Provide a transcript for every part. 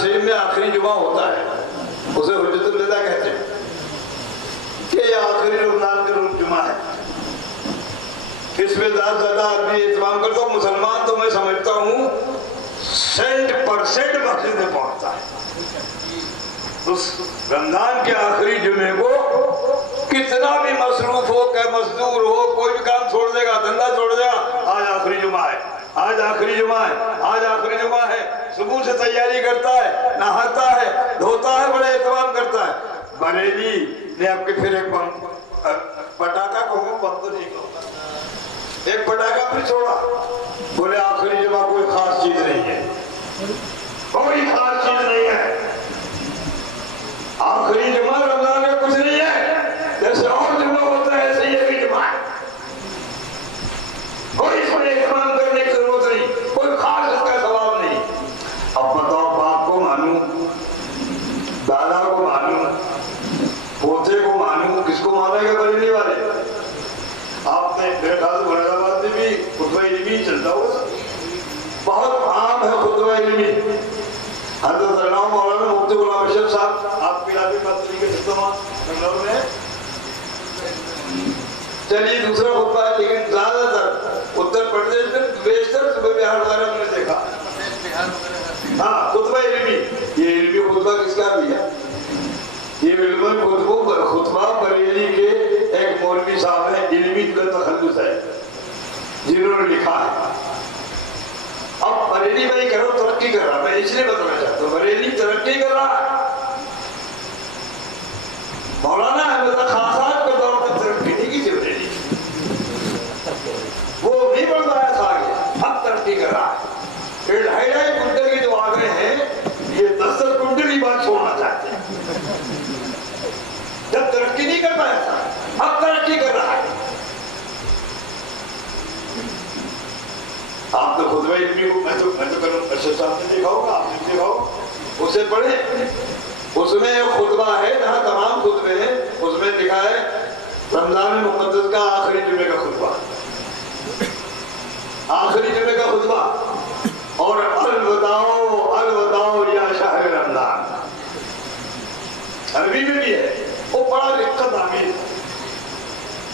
شریف میں آخری جمعہ ہوتا ہے، اسے حجت الوداع کہتے ہیں کہ یہ آخری رمضان کا جمعہ ہے، اس میں زیادہ آدمی اہتمام کرتا ہوں۔ مسلمان تو میں سمجھتا ہوں 100% مسجد میں پہنچتا ہے۔ اس رمضان کے آخری جمعے کو کتنا بھی مصروف ہو، کہ مزدور ہو، کوئی بھی کام چھوڑ دے گا، دھندا چھوڑ دے گا، آج آخری جمعہ ہے، آج آخری جمعہ ہے، آج آخری جمعہ ہے، صبح سے تیاری کرتا ہے، نہاتا ہے، دھوتا ہے، بڑے اہتمام کرتا ہے۔ بریلی نے آپ کے پھر ایک پٹاخہ کہوں، بم تو نہیں کہوں، ایک پٹاخہ پھر چھوڑا، بولے آخری جمعہ کوئی خاص چیز نہیں ہے، کوئی خاص چیز نہیں ہے، آخری جمعہ رمضان میں کچھ نہیں ہے، جیسے اور جمعہ ہوتا ہے ایسے یہ بھی جمعہ ہے، کوئی اس میں اہتمام کرنے کی ضرورت نہیں، کوئی خاص اس کا ثواب نہیں۔ اب بتاؤ، باپ کو مانوں، دادا کو مانوں، پوتے کو مانوں، کس کو مانا گا؟ بریلی والے۔ آپ نے میرے خیال سے مراد آباد میں بھی خطبہ علمی چلتا ہوگا، بہت عام ہے خطبہ علمی۔ حضرت علامہ مولانا مفتی غلام ارشد صاحب آپ کے علاقے کا طریقے سے بنگلور میں ہے، چلیے دوسرا خطبہ ہے، لیکن زیادہ تر اتر پردیش میں بیشتر صوبے بہار وغیرہ میں نے دیکھا، ہاں خطبہ علمی۔ یہ علمی خطبہ کس کا بھی ہے؟ یہ علمی خطبہ بریلی کے ایک مولوی صاحب ہیں، علمی کا تخلص ہے، جنہوں نے لکھا ہے۔ اب بریلی میں ہی کرو ترقی کر رہا، میں اس لیے بتانا چاہتا ہوں بریلی ترقی کر رہا ہے۔ مولانا احمد خان صاحب کے دور پر ترقی نہیں کی تھی بریلی، وہ بھی بڑھ رہا تھا آگے، اب ترقی کر رہا ہے۔ یہ 2.5 کنٹل کی جو آگے ہیں، یہ 10 کنٹل کی بات چھوڑنا چاہتے ہیں۔ جب ترقی نہیں کر پایا تھا، اب ترقی کر رہا ہے۔ آپ نے خطبہ علمی کو میں تو کروں، ارشد صاحب نے دیکھا ہوگا، آپ نے دیکھا ہوگا، اسے پڑھیں۔ اس میں ایک خطبہ ہے جہاں تمام خطبے ہیں، اس میں لکھا ہے رمضان مقدس کا آخری جمعے کا خطبہ، آخری جمعے کا خطبہ، اور الوداع الوداع یا شہر رمضان، عربی میں بھی ہے، وہ بڑا دقت آمیز۔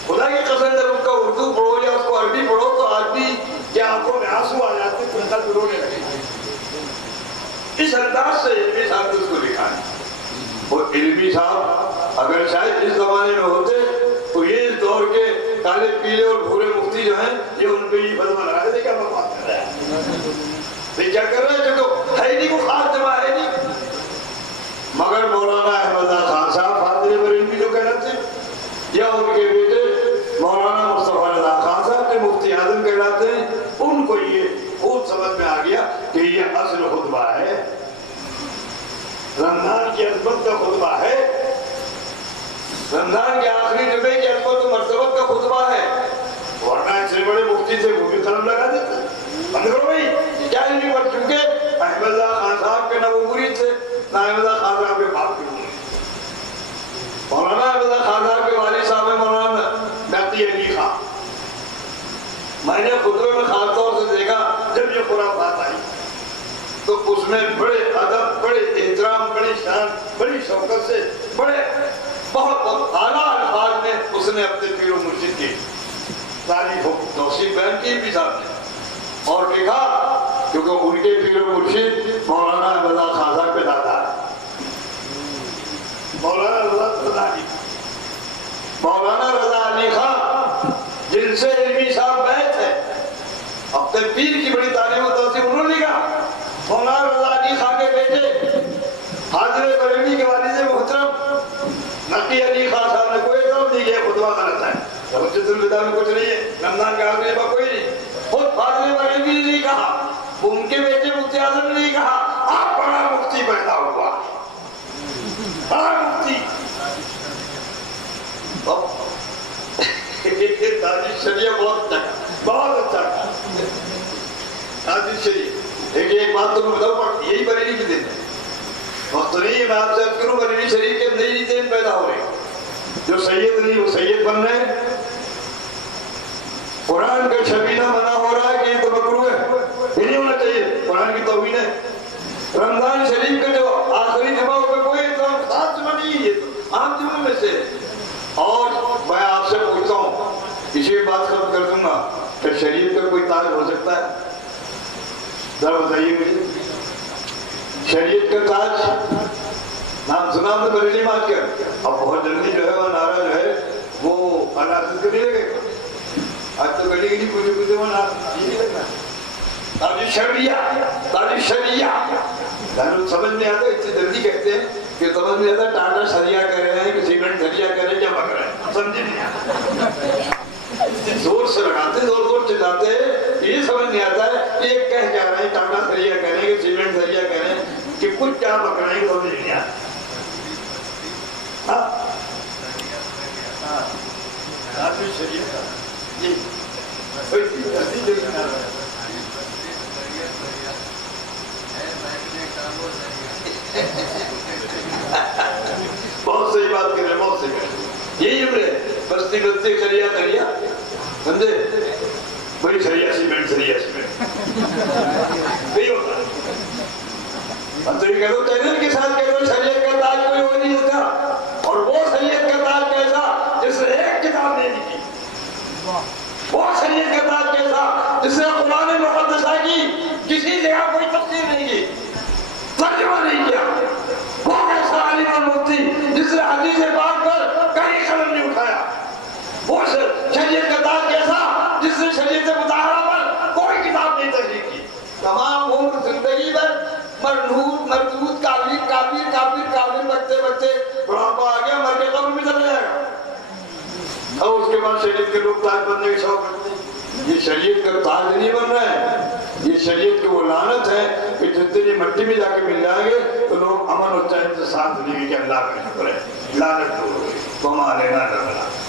خدا کی قسم جب اس کا اردو پڑھو یا اس کو عربی پڑھو تو آدمی کی آنکھوں میں آنسو آ جاتے، پھر رونے لگے۔ اس انداز سے علمی صاحب نے اس کو لکھا ہے۔ اور علمی صاحب اگر شاید اس زمانے میں ہوتے تو یہ اس دور کے کالے پیلے اور بھورے مفتی جو ہیں، یہ ان پہ یہ فتویٰ لگا دیتے، کیا بات کر رہے ہیں، یہ کیا کر رہے ہیں، جو ہے نہیں، کو خاص جمع ہے نہیں۔ مگر مولانا احمد خان صاحب فاضل بریلوی جو کہلاتے ہیں، یا ان کے بیٹے مولانا مصطفیٰ رضا خان صاحب کے مفتی اعظم کہلاتے ہیں، ان کو یہ خوب سمجھ میں آ گیا کہ یہ اصل خطبہ ہے، رمضان کی عظمت کا خطبہ ہے، رمضان کے آخری جمعے کی عظمت و مرتبت کا خطبہ ہے۔ ورنہ اس سے بڑے مفتی سے وہ بھی قلم لگا دیتے، بند کرو بھائی، کیا علمی پر، چونکہ احمد اللہ خان صاحب کے نہ وہ مرید تھے، نہ احمد اللہ خان صاحب کے باپ کے مرید۔ مولانا احمد اللہ خان صاحب کے والد صاحب ہیں مولانا مہدی علی خان۔ میں نے خطبے میں خاص طور سے دیکھا، جب یہ خرافات آئی تو اس میں بڑے ادب، بڑے احترام، بڑی شان، بڑی شوقت سے، بڑے بہت اعلیٰ الفاظ میں اس نے اپنے پیر و مرشد کی تعریف توصیف بیان کی بھی صاحب نے، اور لکھا کیونکہ ان کے پیر و مرشد مولانا احمد اللہ خان صاحب کے دادا ہے، مولانا رضا علی خان، جن سے علمی صاحب بیعت ہے، اپنے پیر کی بڑی تعلیم و توصیف انہوں نے لکھا۔ مولانا رضا علی خان کے بیٹے حاضر بریلوی کے والد محترم نقی علی خان صاحب نے کوئی اعتراض نہیں کیا، خطبہ غلط ہے، حجت الوداع میں کچھ نہیں ہے، رمضان کا آخری جمعہ کوئی نہیں، خود حاضر بریلوی نے نہیں کہا، ان کے بیٹے مفتی اعظم نے نہیں کہا، آپ بڑا مفتی پیدا ہوا، بڑا مفتی۔ تاجر شریعہ بہت اچھا، بہت اچھا تاجر شریعہ۔ ایک بات تو میں بتاؤں، یہی بریلی کے دن ہے، وقت تو نہیں ہے، میں آپ سے عرض کروں، بریلی شریف کے نئی دین پیدا ہو رہے، جو سید نہیں وہ سید بن رہے ہیں، قرآن کا شبینہ منع ہو رہا ہے کہ یہ تو مکروہ ہے، یہ نہیں ہونا چاہیے، قرآن کی توہین ہے۔ رمضان شریف کا جو تاج ہو سکتا ہے؟ ذرا بتائیے مجھے، شریعت کا تاج نام سنا ہم نے بریلی بات کیا؟ اب بہت جلدی جو ہے وہ نعرہ جو ہے وہ عناصر کے لیے گئے، آج تو گلی گلی پوچھے پوچھے وہ نعرہ یہ نہیں لگنا تاج شریعہ، تاج شریعہ سمجھ نہیں آتا، اتنی جلدی کہتے ہیں کہ سمجھ نہیں آتا ٹاٹا شریعہ کہہ رہے ہیں کہ سیمنٹ شریعہ کہہ رہے ہیں کیا بک رہے ہیں، سمجھے نہیں آتا، زور سے لگاتے زور زور چلاتے یہ سمجھ نہیں آتا ہے کہ یہ کہہ کیا رہے ہیں، ٹاٹا شریعہ کہہ رہے ہیں کہ سیمنٹ شریعہ کہہ رہے ہیں کہ کچھ کیا بک رہے ہیں سمجھ نہیں آتا۔ بہت صحیح بات کر رہے ہیں، بہت صحیح کر رہے ہیں، یہی ہم رہے بستی بستی شریعہ شریعہ سمجھے، وہی شریعہ سیمنٹ شریعہ سیمنٹ یہی ہوتا ہے۔ اب تو یہ کہہ دو چینل کے ساتھ کہہ دو شریعت کا تاج کوئی ہو نہیں سکتا، اور وہ شریعت کا تاج کیسا جس نے ایک کتاب نہیں لکھی، وہ شریعت کا تاج کیسا جس نے قرآن مقدسہ کی کسی جگہ کوئی تفسیر نہیں کی، ترجمہ نہیں کیا، وہ کیسا عالم اور مفتی جس نے حدیث پاک پر کہیں قلم نہیں اٹھایا، وہ شریعت کا تاج کیسا جس نے شریعت مطہرہ پر کوئی کتاب نہیں تحریر کی، تمام عمر زندگی میں مردود مردود کافر کافر کافر کافر بچتے بچتے بڑھاپا آ گیا، مر کے قبر میں چلا جائے گا، اور اس کے بعد شریعت کے لوگ تاج بننے کے شوق کرتے ہیں۔ یہ شریعت کا تاج نہیں بن رہا ہے، یہ شریعت کی وہ لعنت ہے کہ جتنی مٹی میں جا کے مل جائیں گے تو لوگ امن اور چین سے ساتھ دیں گے کہ اللہ کا شکر ہے، لعنت دور ہوگی وما علینا الا البلاغ۔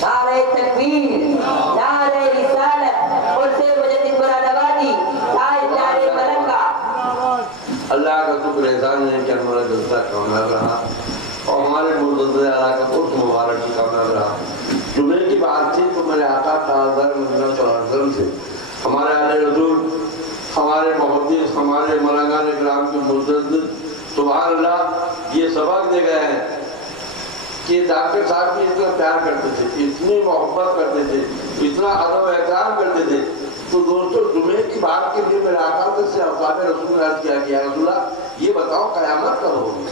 نعرہ تکبیر، نعرہ رسالت، قرص مجدد مراد آبادی، تاج نعرہ ملکہ۔ اللہ کا شکر احسان ہے کہ ہمارا جلسہ کامیاب رہا اور ہمارے مرتضی اعلیٰ کا قرص مبارک بھی کامیاب رہا۔ جمعے کی بات تھی تو میرے آقا تعالیٰ مدینہ صلی اللہ علیہ وسلم سے ہمارے اہل رسول، ہمارے محدث، ہمارے مولانا کرام کے مجدد سبحان اللہ یہ سبق دے گئے ہیں کہ ڈاکٹر صاحب بھی اتنا پیار کرتے تھے، اتنی محبت کرتے تھے، اتنا ادب و احترام کرتے تھے۔ تو دوستو جمعے کی بات کے لیے میرے آقا سے اصحاب رسول عرض کیا کہ یا رسول اللہ یہ بتاؤ قیامت کب ہوگی،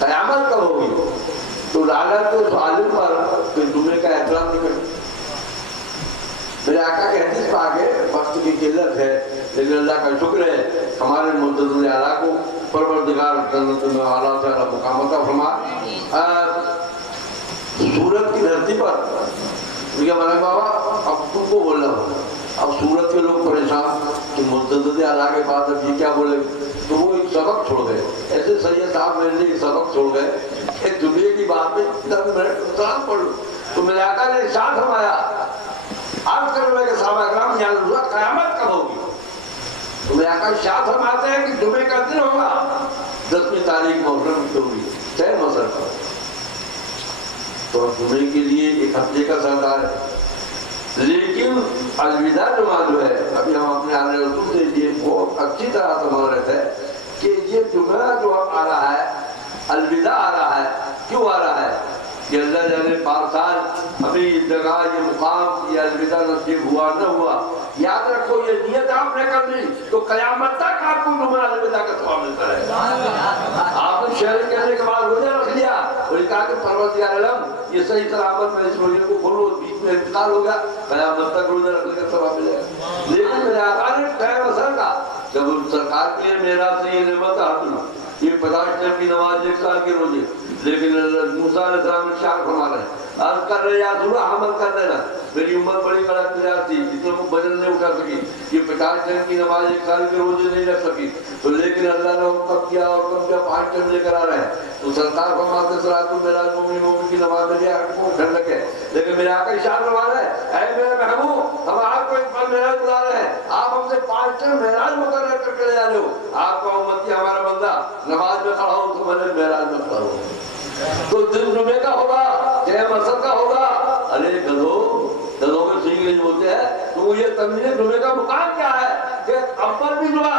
قیامت کب ہوگی؟ تو لعنت اس عالم پر کہ جمعے کا احترام نہیں کرتے۔ میرے آقا کے حدیث پا کے وقت کی قلت ہے لیکن اللہ کا شکر ہے ہمارے مرتضی اعلیٰ کو پروردگار جنت میں اعلیٰ سے اعلیٰ مقام عطا فرما۔ سورت کی دھرتی پر کیا ملک بابا اب تم کو بولنا ہوگا، اب سورت کے لوگ پریشان کہ مرتضی اعلیٰ کے پاس اب یہ کیا بولے، تو وہ ایک سبق چھوڑ گئے، ایسے سید صاحب میرے لیے ایک سبق چھوڑ گئے کہ دنیا کی بات میں 10 منٹ سلام پڑھ لو۔ تو میرے آقا نے ارشاد فرمایا عرض کرنے کے صحابہ اکرام یا رسول اللہ قیامت کب ہوگی؟ تو میرے آقا ارشاد فرماتے ہیں کہ جمعے کا دن ہوگا 10ویں تاریخ محرم کی ہوگی 6 مسر کا، تو جمعے کے لیے ایک ہفتے کا سردار ہے، لیکن الوداع نماز جو ہے ابھی ہم اپنے اہل رسول سے یہ بہت اچھی طرح سمجھ رہے تھے کہ یہ جمعہ جو آ رہا ہے الوداع آ رہا ہے، کیوں آ رہا ہے کہ اللہ جانے پاک سال ابھی یہ جگہ یہ مقام یہ الوداع نصیب ہوا نہ ہوا، یاد رکھو یہ نیت آپ نے کر لی تو قیامت تک آپ کو جمعہ الوداع کا ثواب ملتا رہے۔ آپ نے شہر کہنے کے بعد روزہ رکھ لیا اور کہا کہ پروردگار عالم یہ صحیح سلامت میں اس روزے کو کھولو، بیچ میں انتقال ہو گیا قیامت تک روزہ رکھنے کا ثواب ملے گا۔ لیکن میرے آقا نے ٹائم اثر کا جب سرکار کے لیے معراج سے یہ نعمت حاصل یہ 50 ٹائم کی نماز 1 سال کے روزے، لیکن موسیٰ علیہ السلام ارشاد فرما رہے ہیں عرض کر رہے یا رسول اللہ حمل کر دینا، میری امت بڑی غلط تجارت تھی جتنے کو وزن نہیں اٹھا سکی، یہ 50 ٹائم کی نماز 1 سال کے روزے نہیں رکھ سکی، تو لیکن اللہ نے حکم کیا اور کم کیا 5 ٹائم لے کر آ رہے ہیں، تو سرکار فرماتے صلاۃ المعراج مومن کی نماز میں لیا کو ٹھنڈک ہے، لیکن میرے آقا ارشاد فرما رہے ہیں اے میرے محبوب ہم آپ کو ایک معراج بلا رہے ہیں، آپ ہم سے 5 ٹائم معراج مقرر کر کے لے آ رہے ہو، آپ کا امتی ہمارا بندہ نماز میں کھڑا ہو تو میں نے معراج میں کھڑا ہو، تو دن جمعے کا ہوگا 6 مسجد کا ہوگا، ارے گدھوں میں سینگ نہیں ہوتے ہیں، تو یہ تمہیں جمعے کا مقام کیا ہے کہ اول بھی جمعہ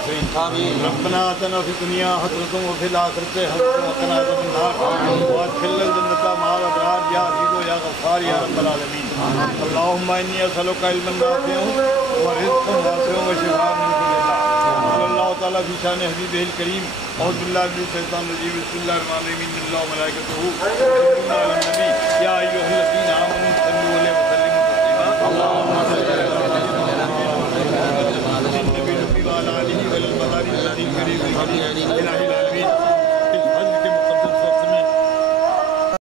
الخاسرين آمين. ربنا آتنا في الدنيا حسنة وفي الآخرة حسنة وقنا عذاب النار وادخلنا الجنة مع الأبرار يا عزيز يا غفار يا رب العالمين اللهم إني أسألك علما نافعا ورزقا واسعا وشفاء من كل داء قال الله تعالى في شأن حبيبه الكريم أعوذ بالله من الشيطان الرجيم بسم الله الرحمن الرحيم إن الله وملائكته يصلون على النبي